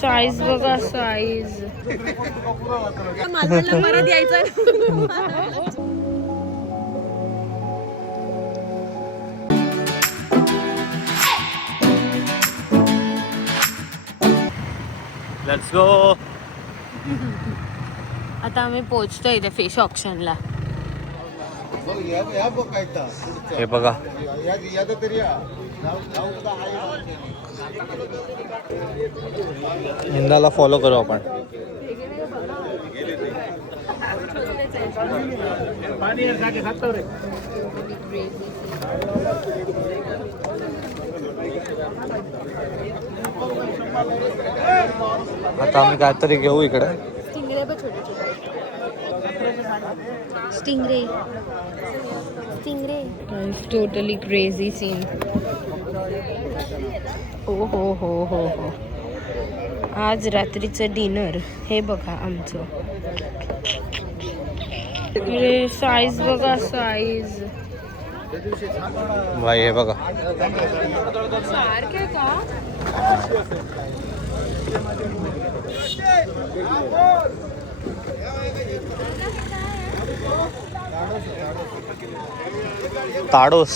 Size बघा size. मालवणला परत यायचं. Let's go. आता आम्ही पोहोचतोय इथे फिश ऑप्शनला. हे बघा इंदाला फॉलो करू आपण. आता आम्ही काहीतरी घेऊ इकडे. स्टिंगरे पण छोटे छोटे. Stingray stingray. Totally crazy scene. हो हो हो हो हो. आज रात्रीचं डिनर हे बघा आमचं. साईज बघा साईज. भाई हे बघा सारखे का. ताडोस.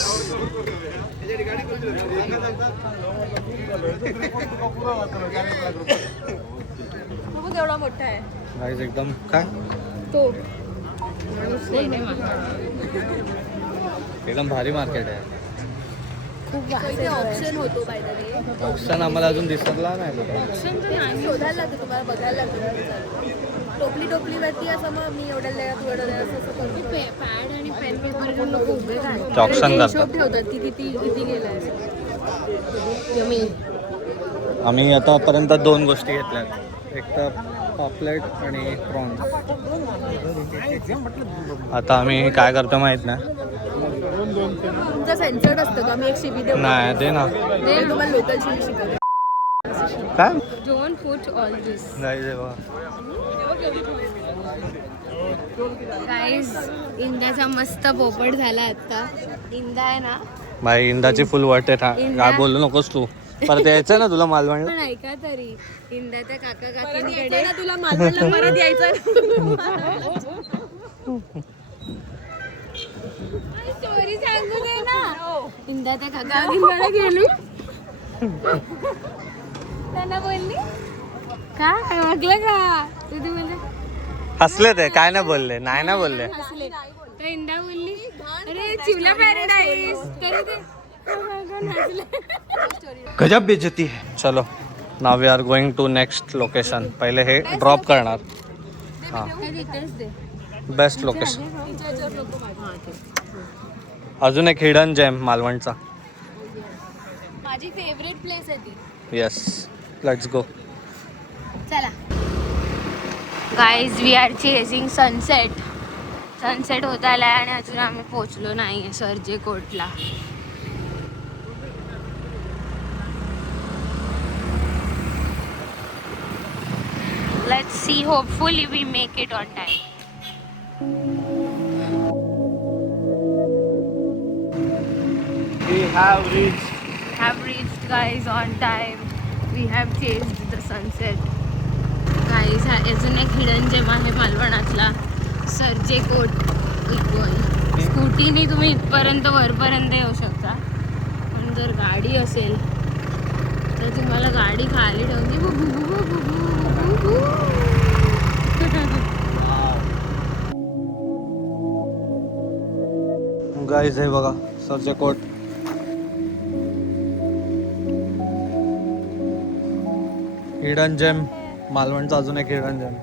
एवढा मोठा आहे गाईज एकदम काय तो. एकदम भारी मार्केट आहे. इथे ऑप्शन होतो बाय द वे. ऑप्शन आम्हाला अजून दिसला नाही बघा. शोधायला लागतं तुम्हाला, बघायला लागतं. टोपली टोपलीवरती असं मग मी एवढ्या असं करून पॅड आणि पेन वगैरे घेऊन लोक उभे राहतात. ऑप्शन हिशोब ठेवतात की किती गेलाय. आम्ही आतापर्यंत 2 गोष्टी घेतल्या. एक तर पापलेट आणि प्रॉन्स. आता आम्ही काय करतो माहित ना. तुमचं सेन्सर्ड असतं का? मी एक शिवी देऊ? नाही दे ना. मी तुम्हाला लोकल शिवी शिकवते. काय Don't put all this. Guys इंदाचा मस्त पोपट झाला आता. इंदा आहे ना भाई इंदाची फुल वाट आहे. काय बोलू नकोस तू. परत यायचं ना तुला मालवण. पण ऐका तरी इंदाच्या काका काकींकडे परत तुला मालवणला परत यायचं. स्टोरी सांगू दे ना. इंदाच्या काका काकींकडे गेली. त्यांना बोलली काय वागलं का तुझी म्हणजे. हसले ते काय नाही बोलले. नाही ना बोलले. हसले तर इंदा बोलली अरे चिवला पॅराडाईज तरी ते हसले. गजब बेइज्जती है. चलो now we are going to next location. पहिले हे ड्रॉप करणार. हां डिटेल्स दे. Best location. अजून एक हिडन जेम मालवणचा. माझी फेवरेट प्लेस आहे ती. Yes let's go. चला guys we are chasing sunset. Sunset होत आलाय आणि अजून आम्ही पोहोचलो नाही आहे सर्जेकोटला. Let's see hopefully we make it on time. We have reached guys on time. We have chased the sunset. Guys हा अजून एक हिडन जेम आहे मालवणातला. सर्जेकोट इक्वल. स्कूटीने तुम्ही इथपर्यंत वरपर्यंत येऊ शकता. पण जर गाडी असेल तर तुम्हाला गाडी खाली ठेवून गाईज हे बघा सर्जेकोट. हिडन जेम मालवणचा अजून एक हिडन जेम.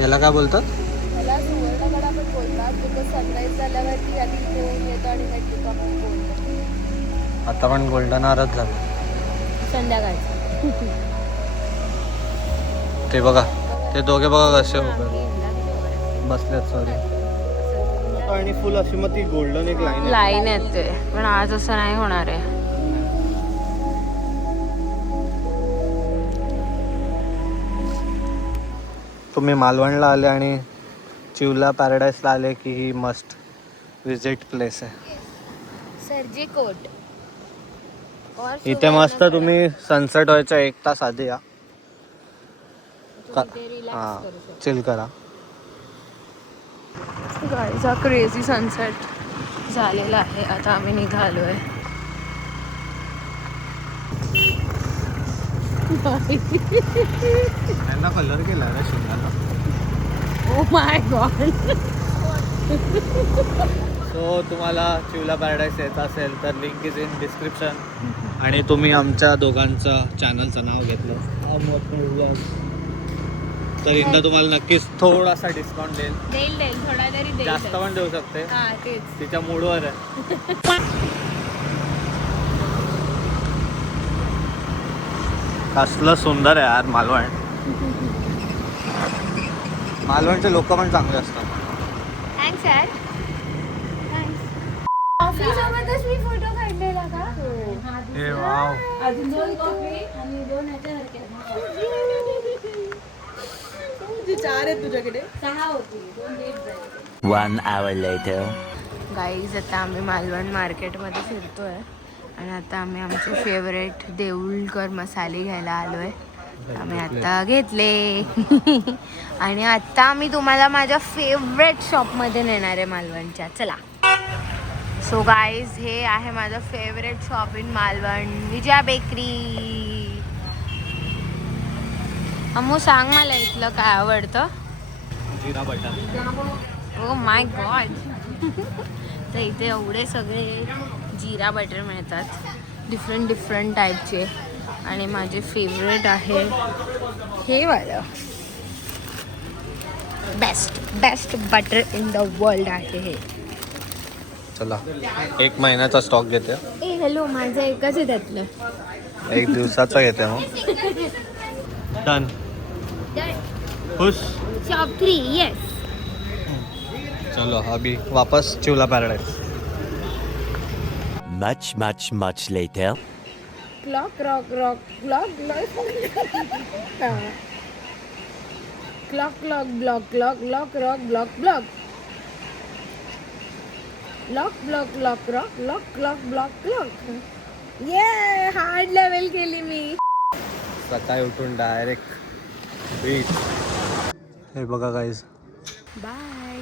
याला काय बोलतात? मला सुवर्णगडा पण बोलतात. बिकॉज सनराईज झाल्यावरती आधी इथे येतो आणि मग आता पण गोल्डन आरच झालं. संध्याकाळचं. ते बघा, ते दोघे बघा कसे उभे बसलेत. सॉरी. आणि फुल अशी मग ती गोल्डन एक लाईन येते, पण आज असं नाही होणार आहे. तुम्ही मालवणला आले आणि चिवला पॅराडाईसला आले की ही मस्ट विजिट प्लेस आहे. सरजी कोट. इथे मस्त तुम्ही सनसेट व्हायच्या 1 तास आधी या. हां, चिल करा. गाईचा क्रेझी सनसेट झालेला आहे. आता आम्ही निघालोय. त्यांना कलर केला रे शिंगाला. Oh my God. सो तुम्हाला चिवला पॅराडाईस यायचं असेल तर लिंक इज इन डिस्क्रिप्शन. आणि तुम्ही आमच्या दोघांचं चॅनलचं नाव घेतलं तर इंदा तुम्हाला नक्कीच थोडासा डिस्काउंट देईल. देईल थोडा तरी देईल. जास्त पण देऊ शकते, हा तेच. तिच्या मूडवर आहे. कसलं सुंदर आहे यार मालवण. मालवणचे लोक पण चांगले असतात. थँक्स यार. कॉफी सोबतच मी फोटो काढलेला का? हे वाव. अजून 2 कॉफी आणि 2 ह्याच्यासारख्या 4 आहेत तुझ्याकडे. 6 होती, 2 लेट झाले. 1 hour later. गाईज आता आम्ही मालवण मार्केटमध्ये फिरतोय आणि आता आम्ही आमचे फेवरेट देऊळकर मसाले घ्यायला आलोय. आम्ही आता घेतले आणि आता आम्ही तुम्हाला माझ्या फेवरेट शॉपमध्ये नेणार आहे मालवणच्या. चला. सो गाईज हे आहे माझं favourite shop in Malvan, Vijaya bakery. Ammu सांग मला इथलं काय आवडतं. जिरा बटर. Oh my God. तर इथे एवढे सगळे जिरा बटर मिळतात डिफरंट टाईपचे आणि माझे फेवरेट आहे हे वालं. Best butter in the world आहे हे. चला 1 महिन्याचा स्टॉक घेते. ए हॅलो, माझं एकच आहे त्यातलं. 1 दिवसाचा घेते मग. डन. खुश. Shop 3 yes. चलो अभी वापस Chivla paradise. Much later. Clock rock rock clock clock clock block clock lock rock block block lock block lock rock lock clock block clock. ये हार्ड लेवल केली मी. सकाळी उठून डायरेक्ट बीच. हे बघा गाईज. बाय.